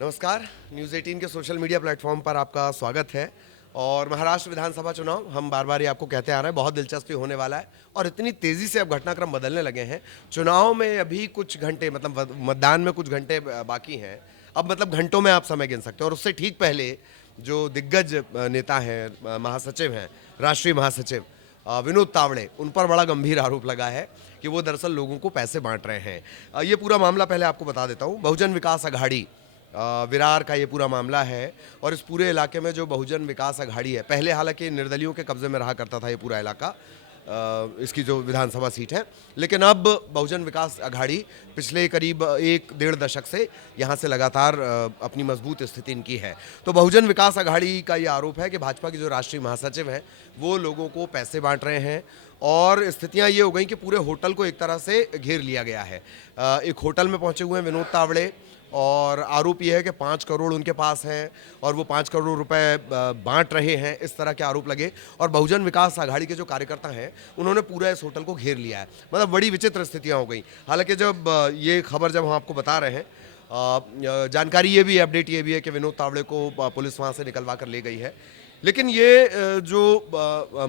नमस्कार। न्यूज़ 18 के social media platform पर आपका स्वागत है। और महाराष्ट्र विधानसभा चुनाव हम बार बार ये आपको कहते आ रहे हैं, बहुत दिलचस्पी होने वाला है और इतनी तेज़ी से अब घटनाक्रम बदलने लगे हैं। चुनाव में अभी कुछ घंटे मतलब मतदान में कुछ घंटे बाकी हैं। अब मतलब घंटों में आप समय गिन सकते हो। और उससे ठीक पहले जो दिग्गज नेता हैं, महासचिव हैं, राष्ट्रीय महासचिव विनोद तावड़े, उन पर बड़ा गंभीर आरोप लगा है कि वो दरअसल लोगों को पैसे बांट रहे हैं। ये पूरा मामला पहले आपको बता देता हूँ। बहुजन विकास अघाड़ी विरार का ये पूरा मामला है। और इस पूरे इलाके में जो बहुजन विकास अघाड़ी है, पहले हालांकि निर्दलियों के कब्जे में रहा करता था ये पूरा इलाका, इसकी जो विधानसभा सीट है, लेकिन अब बहुजन विकास अघाड़ी पिछले करीब 1-1.5 दशक से यहाँ से लगातार अपनी मजबूत स्थिति इनकी है। तो बहुजन विकास अघाड़ी का ये आरोप है कि भाजपा के जो राष्ट्रीय महासचिव हैं वो लोगों को पैसे बांट रहे हैं। और स्थितियाँ ये हो गई कि पूरे होटल को एक तरह से घेर लिया गया है। एक होटल में पहुँचे हुए हैं विनोद तावड़े और आरोप यह है कि 5 करोड़ उनके पास हैं और वो 5 करोड़ रुपए बांट रहे हैं, इस तरह के आरोप लगे। और बहुजन विकास अघाड़ी के जो कार्यकर्ता हैं उन्होंने पूरा इस होटल को घेर लिया है। मतलब बड़ी विचित्र स्थितियां हो गई। हालांकि जब ये खबर जब हम आपको बता रहे हैं, जानकारी ये भी है, अपडेट ये भी है कि विनोद तावड़े को पुलिस वहाँ से निकलवा कर ले गई है। लेकिन ये जो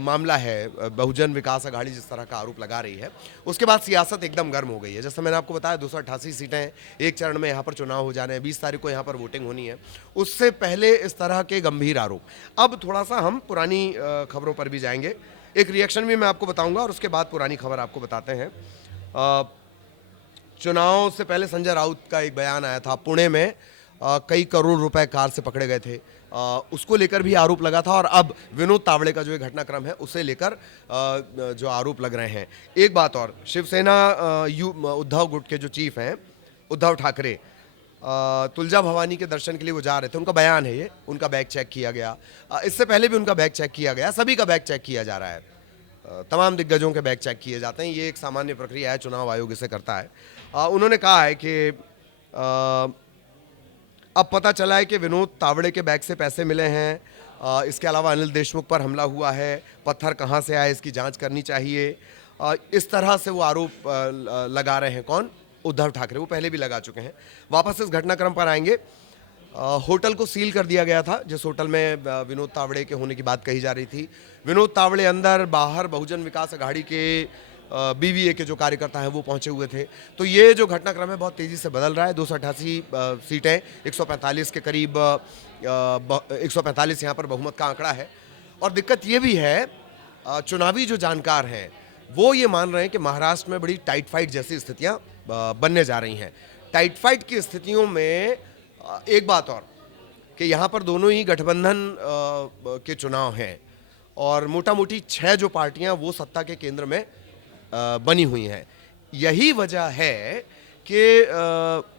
मामला है, बहुजन विकास अघाड़ी जिस तरह का आरोप लगा रही है, उसके बाद सियासत एकदम गर्म हो गई है। जैसे मैंने आपको बताया 288 सीटें एक चरण में यहाँ पर चुनाव हो जाने हैं, 20 तारीख को यहाँ पर वोटिंग होनी है। उससे पहले इस तरह के गंभीर आरोप। अब थोड़ा सा हम पुरानी खबरों पर भी जाएंगे, एक रिएक्शन भी मैं आपको बताऊंगा और उसके बाद पुरानी खबर आपको बताते हैं। चुनाव से पहले संजय राउत का एक बयान आया था, पुणे में कई करोड़ रुपए कार से पकड़े गए थे, उसको लेकर भी आरोप लगा था। और अब विनोद तावड़े का जो एक घटनाक्रम है उसे लेकर जो आरोप लग रहे हैं। एक बात और, शिवसेना उद्धव गुट के जो चीफ हैं उद्धव ठाकरे, तुलजा भवानी के दर्शन के लिए वो जा रहे थे, उनका बयान है ये, उनका बैग चेक किया गया। इससे पहले भी उनका बैग चेक किया गया, सभी का बैग चेक किया जा रहा है। तमाम दिग्गजों के बैग चेक किए जाते हैं, ये एक सामान्य प्रक्रिया है, चुनाव आयोग इसे करता है। उन्होंने कहा है कि अब पता चला है कि विनोद तावड़े के बैग से पैसे मिले हैं। इसके अलावा अनिल देशमुख पर हमला हुआ है, पत्थर कहाँ से आए इसकी जांच करनी चाहिए। इस तरह से वो आरोप लगा रहे हैं। कौन? उद्धव ठाकरे। वो पहले भी लगा चुके हैं। वापस इस घटनाक्रम पर आएंगे। होटल को सील कर दिया गया था, जिस होटल में विनोद तावड़े के होने की बात कही जा रही थी। विनोद तावड़े अंदर बाहर बहुजन विकास अघाड़ी के बीवीए के जो कार्यकर्ता हैं वो पहुंचे हुए थे। तो ये जो घटनाक्रम है बहुत तेज़ी से बदल रहा है। 288 सीटें, 145 के करीब, 145 यहाँ पर बहुमत का आंकड़ा है। और दिक्कत ये भी है, चुनावी जो जानकार हैं वो ये मान रहे हैं कि महाराष्ट्र में बड़ी टाइट फाइट जैसी स्थितियाँ बनने जा रही हैं। टाइट फाइट की स्थितियों में एक बात और, कि यहाँ पर दोनों ही गठबंधन के चुनाव हैं और मोटा मोटी 6 जो पार्टियाँ वो सत्ता के केंद्र में बनी हुई हैं। यही वजह है कि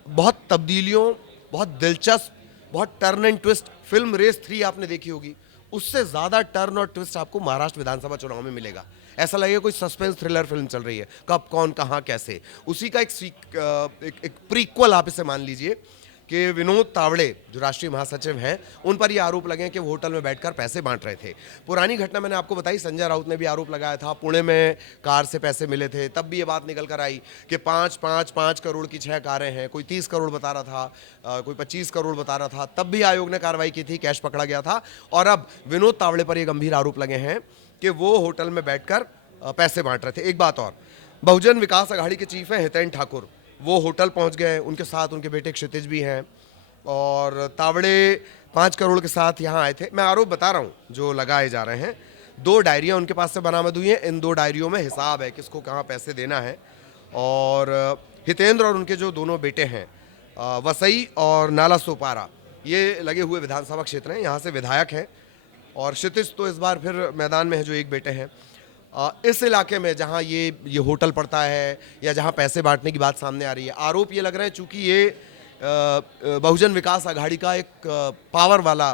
बहुत तब्दीलियों, बहुत दिलचस्प, बहुत turn and twist, film race 3 आपने देखी होगी, उससे ज़्यादा टर्न और ट्विस्ट आपको महाराष्ट्र विधानसभा चुनाव में मिलेगा। ऐसा लगेगा कोई सस्पेंस थ्रिलर फिल्म चल रही है, कब कौन कहाँ कैसे। उसी का एक प्रीक्वल आप इसे मान लीजिए कि विनोद तावड़े जो राष्ट्रीय महासचिव हैं उन पर ये आरोप लगे हैं कि वो होटल में बैठकर पैसे बांट रहे थे। पुरानी घटना मैंने आपको बताई, संजय राउत ने भी आरोप लगाया था, पुणे में कार से पैसे मिले थे, तब भी ये बात निकल कर आई कि 5 करोड़ की 6 कारें हैं। कोई 30 करोड़ बता रहा था, कोई 25 करोड़ बता रहा था, तब भी आयोग ने कार्रवाई की थी, कैश पकड़ा गया था। और अब विनोद तावड़े पर ये गंभीर आरोप लगे हैं कि वो होटल में बैठकर पैसे बांट रहे थे। एक बात और, बहुजन विकास अघाड़ी के चीफ हैं हितेंद्र ठाकुर, वो होटल पहुंच गए, उनके साथ उनके बेटे क्षितिज भी हैं। और तावड़े 5 करोड़ के साथ यहाँ आए थे। मैं आरोप बता रहा हूँ जो लगाए जा रहे हैं। 2 डायरियाँ उनके पास से बरामद हुई हैं, इन 2 डायरियों में हिसाब है किसको कहाँ पैसे देना है। और हितेंद्र और उनके जो दोनों बेटे हैं, वसई और नाला सोपारा, ये लगे हुए विधानसभा क्षेत्र हैं, यहाँ से विधायक हैं। और क्षितिज तो इस बार फिर मैदान में है, जो एक बेटे हैं। इस इलाके में जहाँ ये होटल पड़ता है या जहाँ पैसे बांटने की बात सामने आ रही है, आरोप ये लग रहे हैं चूँकि ये बहुजन विकास अघाड़ी का एक पावर वाला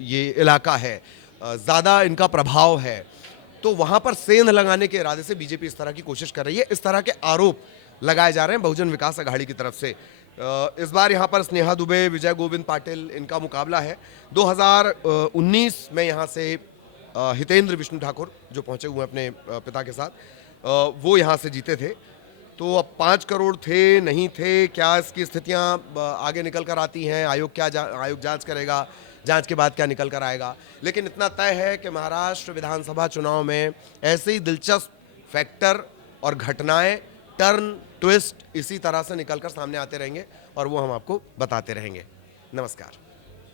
ये इलाका है, ज़्यादा इनका प्रभाव है, तो वहाँ पर सेंध लगाने के इरादे से बीजेपी इस तरह की कोशिश कर रही है। इस तरह के आरोप लगाए जा रहे हैं बहुजन विकास अघाड़ी की तरफ से। इस बार यहाँ पर स्नेहा दुबे, विजय गोविंद पाटिल, इनका मुकाबला है। 2019 में यहाँ से हितेंद्र विष्णु ठाकुर जो पहुँचे हुए अपने पिता के साथ, वो यहाँ से जीते थे। तो अब 5 करोड़ थे, नहीं थे, क्या इसकी स्थितियां आगे निकल कर आती हैं, आयोग जांच करेगा, जांच के बाद क्या निकल कर आएगा। लेकिन इतना तय है कि महाराष्ट्र विधानसभा चुनाव में ऐसे ही दिलचस्प फैक्टर और घटनाएं, टर्न, ट्विस्ट इसी तरह से निकल कर सामने आते रहेंगे और वो हम आपको बताते रहेंगे। नमस्कार।